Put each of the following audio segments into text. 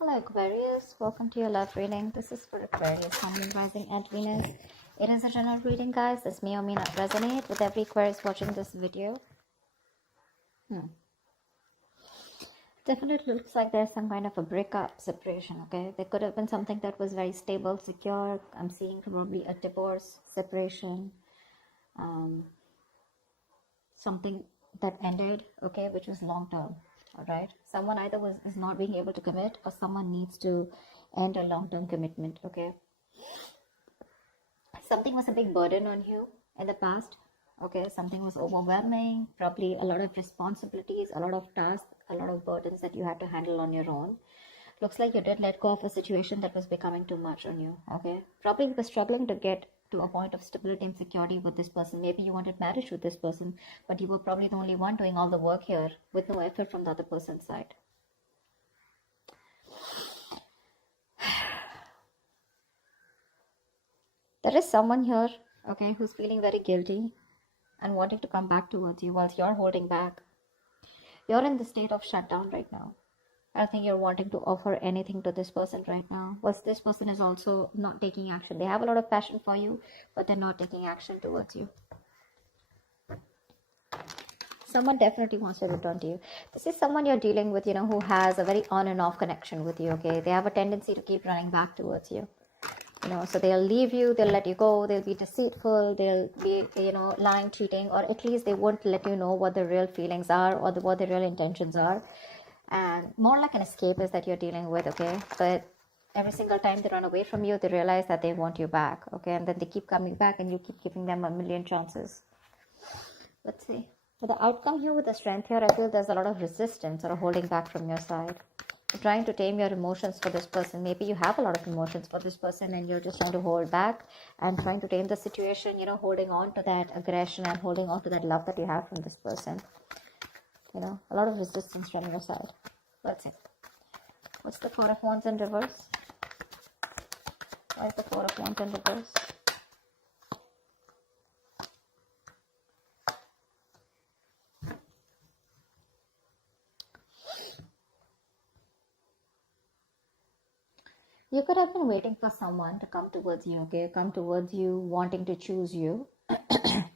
Hello Aquarius, welcome to your love reading. This is for Aquarius, Sun, Moon, Rising and Venus. It is a general reading, guys. This may or may not resonate with every Aquarius watching this video. Definitely looks like there's some kind of a breakup, separation, okay? There could have been something that was very stable, secure. I'm seeing probably a divorce, separation, something that ended, okay, which was long term. All right, someone either is not being able to commit, or someone needs to end a long term commitment. Okay, something was a big burden on you in the past. Okay, something was overwhelming, probably a lot of responsibilities, a lot of tasks, a lot of burdens that you had to handle on your own. Looks like you did let go of a situation that was becoming too much on you. Okay, probably you were struggling to get to a point of stability and security with this person. Maybe you wanted marriage with this person, but you were probably the only one doing all the work here with no effort from the other person's side. There is someone here, okay, who's feeling very guilty and wanting to come back towards you whilst you're holding back. You're in the state of shutdown right now. I don't think you're wanting to offer anything to this person right now. Whilst this person is also not taking action. They have a lot of passion for you, but they're not taking action towards you. Someone definitely wants to return to you. This is someone you're dealing with, who has a very on and off connection with you, okay? They have a tendency to keep running back towards you. So they'll leave you, they'll let you go, they'll be deceitful, they'll be, lying, cheating, or at least they won't let you know what the real feelings are or what the real intentions are. And more like an escapist that you're dealing with, okay? But every single time they run away from you, they realize that they want you back, okay? And then they keep coming back and you keep giving them a million chances. Let's see. For the outcome here with the strength here, I feel there's a lot of resistance or holding back from your side. You're trying to tame your emotions for this person. Maybe you have a lot of emotions for this person and you're just trying to hold back and trying to tame the situation, holding on to that aggression and holding on to that love that you have from this person. A lot of resistance from your side. Let's see. What's the Four of Wands in reverse? Why is the Four of Wands in reverse? You could have been waiting for someone to come towards you, okay? Come towards you, wanting to choose you.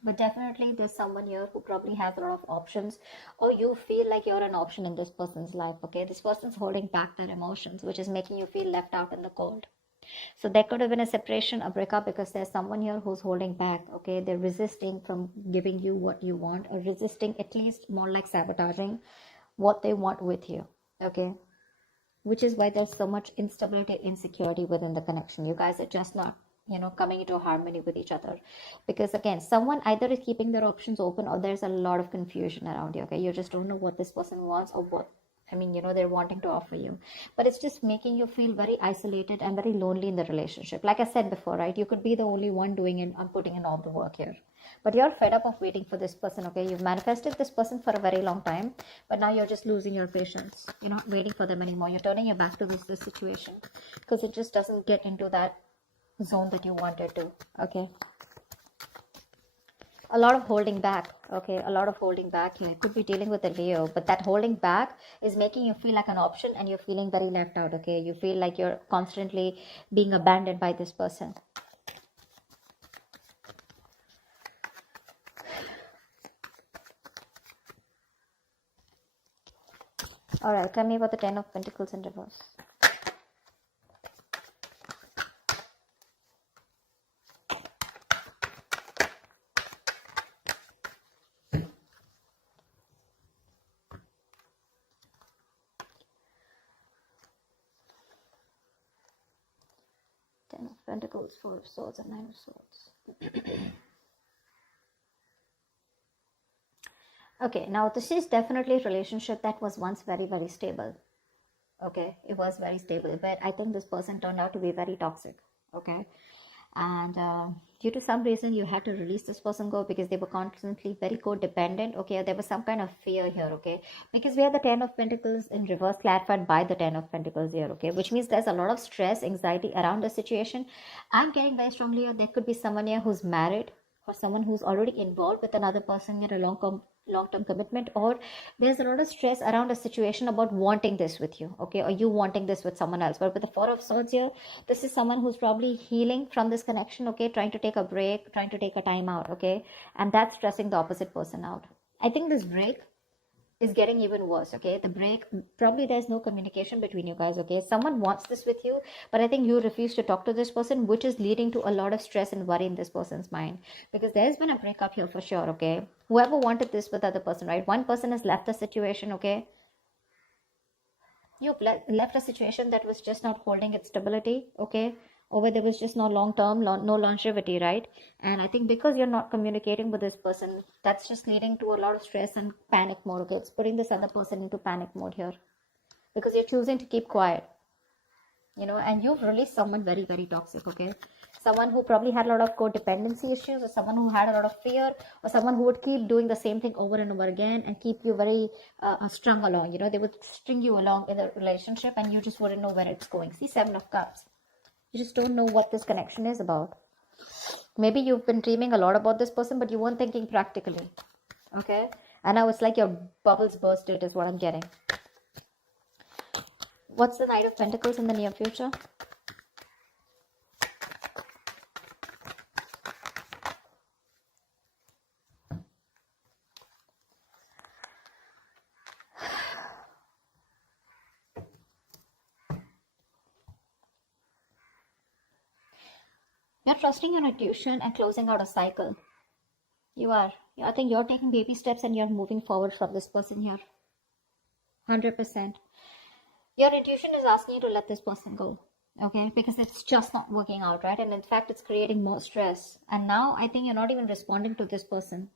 But definitely there's someone here who probably has a lot of options, or you feel like you're an option in this person's life, okay? This person's holding back their emotions, which is making you feel left out in the cold. So there could have been a separation, a breakup, because there's someone here who's holding back, okay? They're resisting from giving you what you want, or resisting, at least more like sabotaging what they want with you, okay? Which is why there's so much instability, insecurity within the connection. You guys are just not, coming into harmony with each other. Because again, someone either is keeping their options open, or there's a lot of confusion around you, okay? You just don't know what this person wants, or what, they're wanting to offer you. But it's just making you feel very isolated and very lonely in the relationship. Like I said before, right? You could be the only one doing it and putting in all the work here. But you're fed up of waiting for this person, okay? You've manifested this person for a very long time, but now you're just losing your patience. You're not waiting for them anymore. You're turning your back to this situation because it just doesn't get into that zone that you wanted to, okay? A lot of holding back, okay? A lot of holding back here. Could be dealing with a Leo, but that holding back is making you feel like an option and you're feeling very left out, okay? You feel like you're constantly being abandoned by this person. All right, tell me about the Ten of Pentacles in reverse. Ten of Pentacles, Four of Swords, and Nine of Swords. Okay, now this is definitely a relationship that was once very, very stable. Okay, it was very stable, but I think this person turned out to be very toxic. Okay, and due to some reason you had to release this person go because they were constantly very codependent. Okay, there was some kind of fear here. Okay, because we have the Ten of Pentacles in reverse clarified by the Ten of Pentacles here. Okay, which means there's a lot of stress, anxiety around the situation. I'm getting very strongly here there could be someone here who's married, or someone who's already involved with another person in a long-term commitment, or there's a lot of stress around a situation about wanting this with you, okay, or you wanting this with someone else. But with the Four of Swords here, this is someone who's probably healing from this connection, okay, trying to take a break, trying to take a time out, okay, and that's stressing the opposite person out. I think this break is getting even worse, okay? The break, probably there's no communication between you guys, okay? Someone wants this with you, but I think you refuse to talk to this person, which is leading to a lot of stress and worry in this person's mind, because there's been a breakup here for sure, okay? Whoever wanted this with the other person, right? One person has left the situation, okay? You've left a situation that was just not holding its stability, okay, or where there was just no long term, no longevity, right? And I think because you're not communicating with this person, that's just leading to a lot of stress and panic mode, okay? It's putting this other person into panic mode here, because you're choosing to keep quiet, you know, and you've released someone very, very toxic, okay? Someone who probably had a lot of codependency issues, or someone who had a lot of fear, or someone who would keep doing the same thing over and over again and keep you very strung along, you know, they would string you along in a relationship and you just wouldn't know where it's going. See, Seven of Cups. You just don't know what this connection is about. Maybe you've been dreaming a lot about this person, but you weren't thinking practically, okay? And now it's like your bubbles bursted is what I'm getting. What's the Knight of Pentacles in the near future? You're trusting your intuition and closing out a cycle. You are. I think you're taking baby steps and you're moving forward from this person here. 100%. Your intuition is asking you to let this person go, okay? Because it's just not working out, right? And in fact, it's creating more stress. And now I think you're not even responding to this person.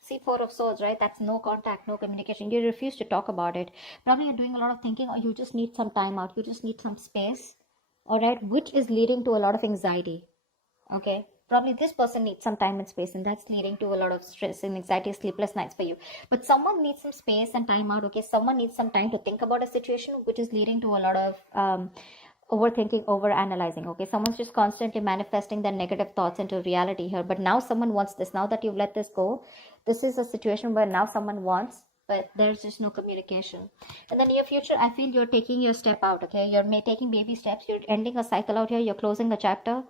See, Four of Swords, right? That's no contact, no communication. You refuse to talk about it. Probably you're doing a lot of thinking, or you just need some time out. You just need some space, all right? Which is leading to a lot of anxiety, okay? Probably this person needs some time and space, and that's leading to a lot of stress and anxiety, sleepless nights for you. But someone needs some space and time out, okay? Someone needs some time to think about a situation, which is leading to a lot of overthinking, over analyzing, okay? Someone's just constantly manifesting their negative thoughts into reality here. But now someone wants this. Now that you've let this go, this is a situation where now someone wants, but there's just no communication. In the near future, I feel you're taking your step out, okay? You're taking baby steps. You're ending a cycle out here. You're closing a chapter.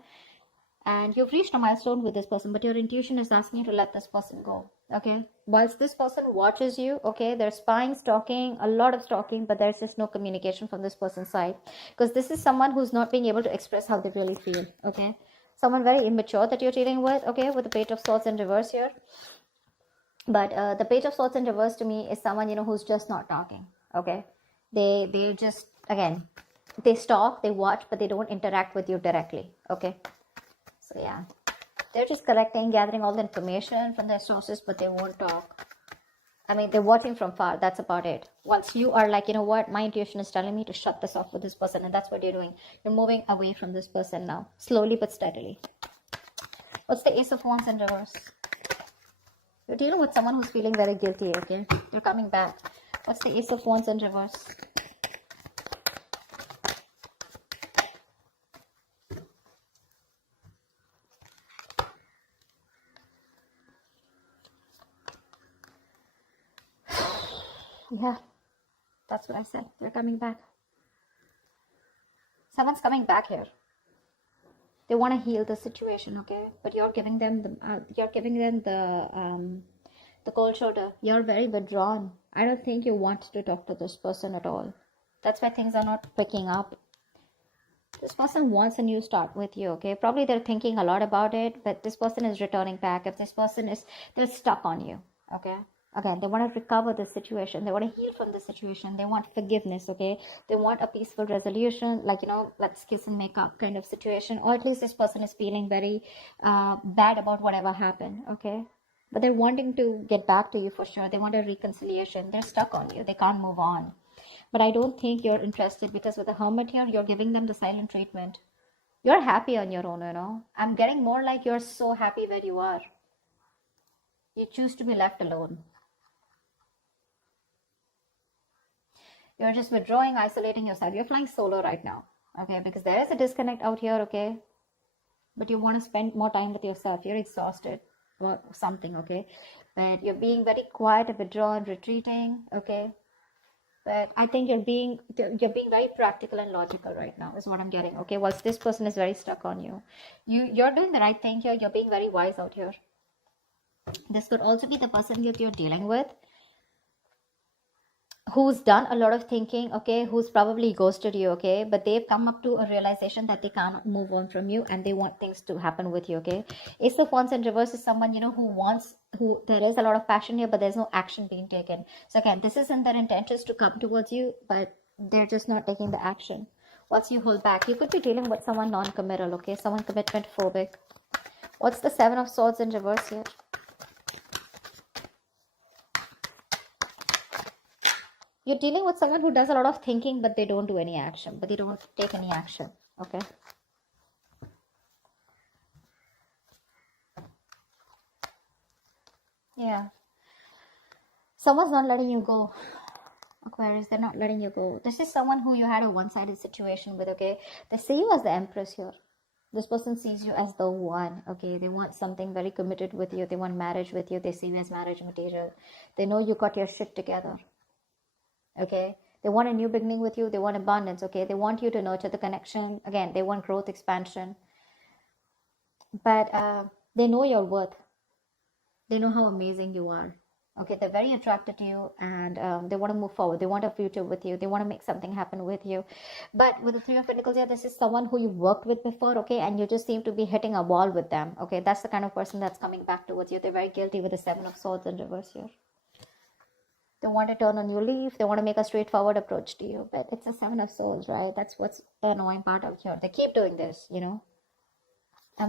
And you've reached a milestone with this person, but your intuition is asking you to let this person go, okay? Whilst this person watches you, okay, they're spying, stalking, a lot of stalking, but there's just no communication from this person's side, because this is someone who's not being able to express how they really feel, okay? Someone very immature that you're dealing with, okay, with the Page of Swords in reverse here. But the Page of Swords in reverse to me is someone, you know, who's just not talking, okay? They just, again, they stalk, they watch, but they don't interact with you directly, okay? So yeah, they're just collecting, gathering all the information from their sources, but they won't talk. I mean, they're watching from far. That's about it. Once you are like, you know what, my intuition is telling me to shut this off with this person, and that's what you're doing. You're moving away from this person now, slowly but steadily. What's the Ace of Wands in reverse? You're dealing with someone who's feeling very guilty, okay? They're coming back. What's the Ace of Wands in reverse? Yeah, that's what I said. They're coming back. Someone's coming back here. They want to heal the situation, okay? But you're giving them the cold shoulder. You're very withdrawn. I don't think you want to talk to this person at all. That's why things are not picking up. This person wants a new start with you, okay? Probably they're thinking a lot about it, but this person is returning back. If this person is, they're stuck on you, okay? Again, they want to recover the situation. They want to heal from the situation. They want forgiveness, okay? They want a peaceful resolution, like, you know, let's kiss and make up kind of situation. Or at least this person is feeling very bad about whatever happened, okay? But they're wanting to get back to you for sure. They want a reconciliation. They're stuck on you. They can't move on. But I don't think you're interested, because with the Hermit here, you're giving them the silent treatment. You're happy on your own, you know? I'm getting more like you're so happy where you are. You choose to be left alone. You're just withdrawing, isolating yourself. You're flying solo right now, okay? Because there is a disconnect out here, okay? But you want to spend more time with yourself. You're exhausted. or something, okay? But you're being very quiet, withdrawn, retreating, okay? But I think you're being very practical and logical right now, is what I'm getting, okay? Whilst this person is very stuck on you. You're doing the right thing here. You're being very wise out here. This could also be the person that you're dealing with, who's done a lot of thinking, okay, who's probably ghosted you, okay, but they've come up to a realization that they cannot move on from you and they want things to happen with you, okay. Ace of Wands in reverse is someone, who there is a lot of passion here, but there's no action being taken. So again, this isn't their intentions to come towards you, but they're just not taking the action. Once you hold back, you could be dealing with someone non-committal, okay, someone commitment phobic. What's the Seven of Swords in reverse here? You're dealing with someone who does a lot of thinking, but they don't do any action, but they don't take any action, okay? Yeah. Someone's not letting you go. Aquarius, they're not letting you go. This is someone who you had a one-sided situation with, okay? They see you as the Empress here. This person sees you as the one, okay? They want something very committed with you. They want marriage with you. They see you as marriage material. They know you got your shit together, okay? They want a new beginning with you. They want abundance, okay? They want you to nurture the connection. Again, they want growth, expansion. But they know your worth. They know how amazing you are. Okay, they're very attracted to you, and they want to move forward. They want a future with you. They want to make something happen with you. But with the Three of Pentacles here, this is someone who you've worked with before, okay? And you just seem to be hitting a wall with them, okay? That's the kind of person that's coming back towards you. They're very guilty with the Seven of Swords in reverse here. They want to turn a new leaf. They want to make a straightforward approach to you. But it's a Seven of Swords, right? That's what's the annoying part of here. They keep doing this, And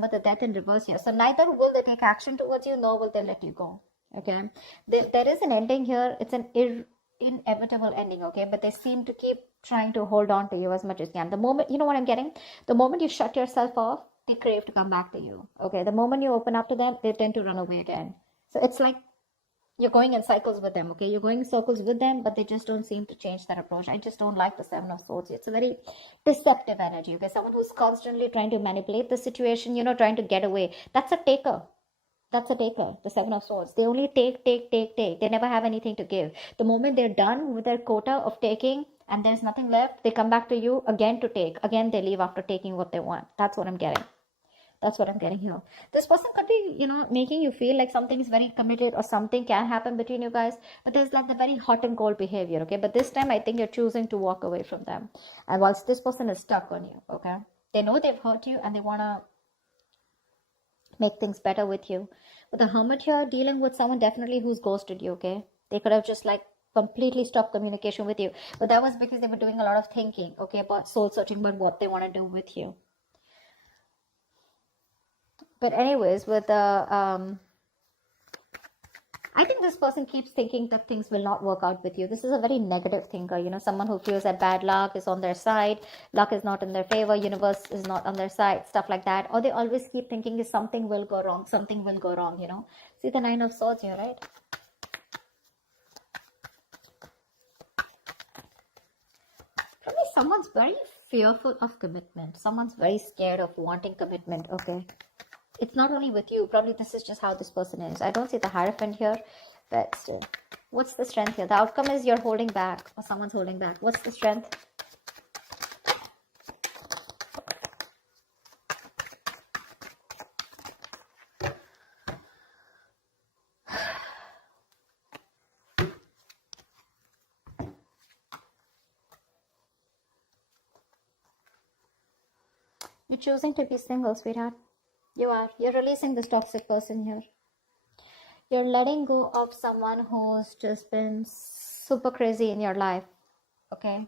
with the Death in reverse here. So neither will they take action towards you, nor will they let you go. Okay. There is an ending here. It's an inevitable ending, okay? But they seem to keep trying to hold on to you as much as can. The moment, you know what I'm getting? The moment you shut yourself off, they crave to come back to you. Okay. The moment you open up to them, they tend to run away again. So it's like you're going in cycles with them, okay? You're going in circles with them, but they just don't seem to change their approach. I just don't like the Seven of Swords. It's a very deceptive energy, okay? Someone who's constantly trying to manipulate the situation, trying to get away. That's a taker. That's a taker, the Seven of Swords. They only take. They never have anything to give. The moment they're done with their quota of taking and there's nothing left, they come back to you again to take. Again, they leave after taking what they want. That's what I'm getting. That's what I'm getting here. This person could be, making you feel like something is very committed or something can happen between you guys. But there's like the very hot and cold behavior, okay? But this time I think you're choosing to walk away from them. And whilst this person is stuck on you, okay? They know they've hurt you and they want to make things better with you. With the Hermit here, dealing with someone definitely who's ghosted you, okay? They could have just like completely stopped communication with you. But that was because they were doing a lot of thinking, okay, about soul searching, about what they want to do with you. But anyways, with the I think this person keeps thinking that things will not work out with you. This is a very negative thinker, someone who feels that bad luck is on their side, luck is not in their favor, universe is not on their side, stuff like that. Or they always keep thinking is something will go wrong, something will go wrong, See the Nine of Swords here, right? Probably someone's very fearful of commitment. Someone's very scared of wanting commitment, okay? It's not only with you. Probably this is just how this person is. I don't see the Hierophant here, but still. What's the strength here? The outcome is you're holding back or someone's holding back. What's the strength? You're choosing to be single, sweetheart. You are. You're releasing this toxic person here. You're letting go of someone who's just been super crazy in your life. Okay?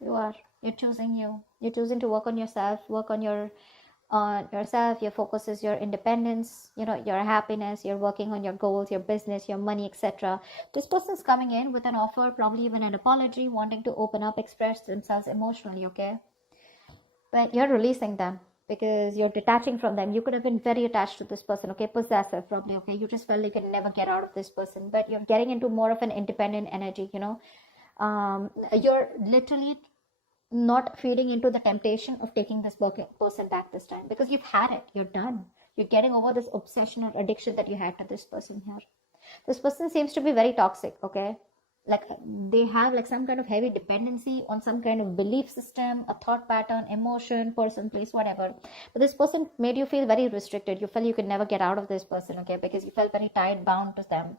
You are. You're choosing you. You're choosing to work on yourself, work on yourself. Your focus is your independence, your happiness. You're working on your goals, your business, your money, etc. This person's coming in with an offer, probably even an apology, wanting to open up, express themselves emotionally, okay? But you're releasing them because you're detaching from them. You could have been very attached to this person, okay? Possessive, probably, okay? You just felt you can never get out of this person, but you're getting into more of an independent energy, You're literally not feeding into the temptation of taking this person back this time because you've had it. You're done. You're getting over this obsession or addiction that you had to this person here. This person seems to be very toxic, okay? Like they have like some kind of heavy dependency on some kind of belief system, a thought pattern, emotion, person, place, whatever. But this person made you feel very restricted. You felt you could never get out of this person, okay? Because you felt very tied, bound to them.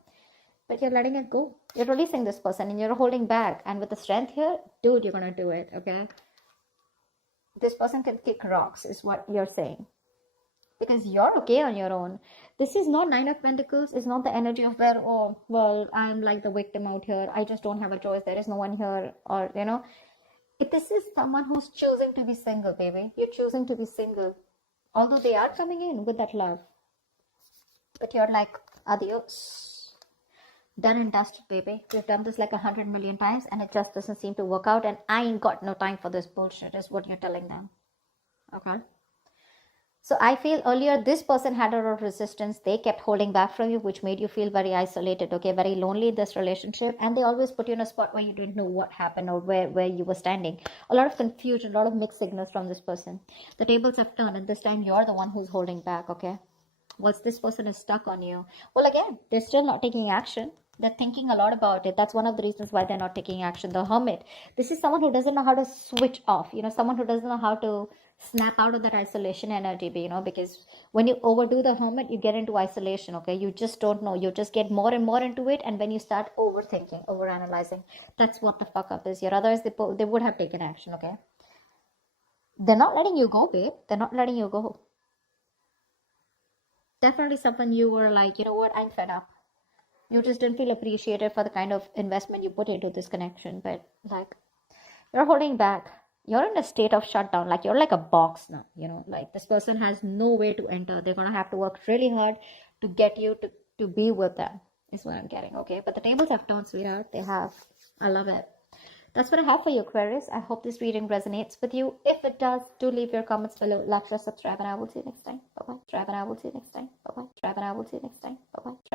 But you're letting it go. You're releasing this person and you're holding back. And with the strength here, dude, you're going to do it, okay? This person can kick rocks, is what you're saying. Because you're okay on your own. This is not Nine of Pentacles. It's not the energy of where, oh, well, I'm like the victim out here. I just don't have a choice. There is no one here. Or, you know, this is someone who's choosing to be single, baby. You're choosing to be single. Although they are coming in with that love. But you're like, adios. Done and dusted, baby. We've done this like 100 million times and it just doesn't seem to work out, and I ain't got no time for this bullshit, is what you're telling them. Okay? So I feel earlier this person had a lot of resistance. They kept holding back from you, which made you feel very isolated, okay, very lonely in this relationship. And they always put you in a spot where you didn't know what happened or where you were standing. A lot of confusion, a lot of mixed signals from this person. The tables have turned and this time you're the one who's holding back, okay? Once this person is stuck on you, well, again, they're still not taking action. They're thinking a lot about it. That's one of the reasons why they're not taking action. The Hermit. This is someone who doesn't know how to switch off. You know, someone who doesn't know how to snap out of that isolation energy, you know, because when you overdo the Hermit, you get into isolation, okay? You just don't know. You just get more and more into it. And when you start overthinking, overanalyzing, that's what the fuck up is here. Otherwise, they would have taken action, okay? They're not letting you go, babe. They're not letting you go. Definitely someone you were like, you know what, I'm fed up. You just didn't feel appreciated for the kind of investment you put into this connection. But like, you're holding back. You're in a state of shutdown. Like you're like a box now, you know, like this person has no way to enter. They're going to have to work really hard to get you to be with them, is what I'm getting, okay? But the tables have turned, sweetheart. They have. I love it. That's what I have for you, Aquarius. I hope this reading resonates with you. If it does, do leave your comments below. Like, share, subscribe, and I will see you next time. Bye-bye. Subscribe, and I will see you next time. Bye-bye. Subscribe, and I will see you next time. Bye-bye.